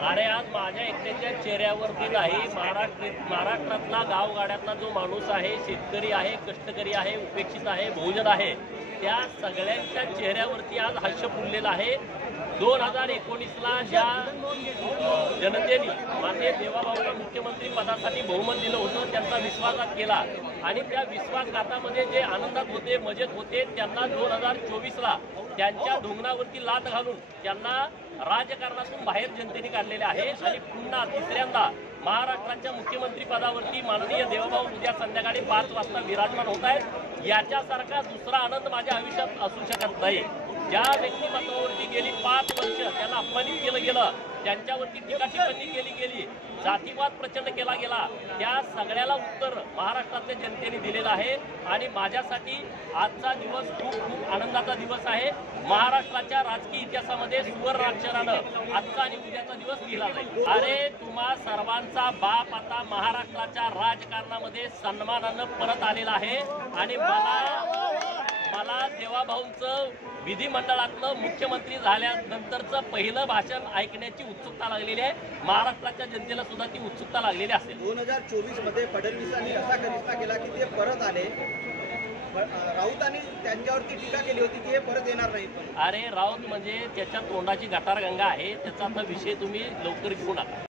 अरे आज माझ्या एकट्याच्या चेहऱ्यावरती नाही, महाराष्ट्रातला गावगाड्यातला जो माणूस आहे, शेतकरी आहे, कष्टकरी आहे, उपेक्षित आहे, बहुजन आहे, त्या सगळ्यांच्या चेहऱ्यावरती आज हास्य फुललेला आहे। 2019ला ज्या जनतेने माननीय देवाभाऊला मुख्यमंत्री पदासाठी बहुमत दिलं होतं, त्यांचा विश्वासघात केला आणि त्या विश्वासघातामध्ये जे आनंदात होते, मजेत होते, त्यांना 2024ला त्यांच्या ढोंगणावरती लाथ घालून त्यांना राजकारणातून बाहेर जनतेने काढलेले आहे आणि पुन्हा तिसऱ्यांदा महाराष्ट्राच्या मुख्यमंत्री पदावरती माननीय देवाभाऊ उद्या संध्याकाळी 5 वाजता विराजमान होत आहेत। याच्यासारखा दुसरा आनंद माझ्या आयुष्यात असू शकत नाही। ज्या व्यक्तिमत्वावरती गेली 5 वर्ष त्यांना अपमानित केलं गेलं, त्यांच्यावरती टीका टिप्पणी केली गेली, जातीवाद प्रचंड केला गेला, त्या सगळ्याला उत्तर महाराष्ट्रातल्या जनतेने दिलेलं आहे आणि माझ्यासाठी आजचा दिवस खूप खूप आनंदाचा दिवस आहे। महाराष्ट्राच्या राजकीय इतिहासामध्ये सुवर्णाक्षरानं आजचा आणि उद्याचा दिवस लिहिला जाईल। अरे तुम्हा सर्वांचा बाप आता महाराष्ट्राच्या राजकारणामध्ये सन्मानानं परत आलेला आहे आणि मला देवाभाऊंचं विधिमंडळातलं मुख्यमंत्री झाल्यानंतरचं पहिलं भाषण ऐकण्याची उत्सुकता लागलेली आहे। महाराष्ट्राच्या जनतेला सुद्धा ती उत्सुकता लागलेली असेल। 2024 मध्ये फडणवीसांनी असा करिश्मा केला की ते परत आले। राऊतांनी त्यांच्यावरती टीका केली होती की हे परत येणार नाहीत। अरे राऊत म्हणजे त्याच्या तोंडाची गटारगंगा आहे, त्याचा आता विषय तुम्ही लवकर घेऊ नका।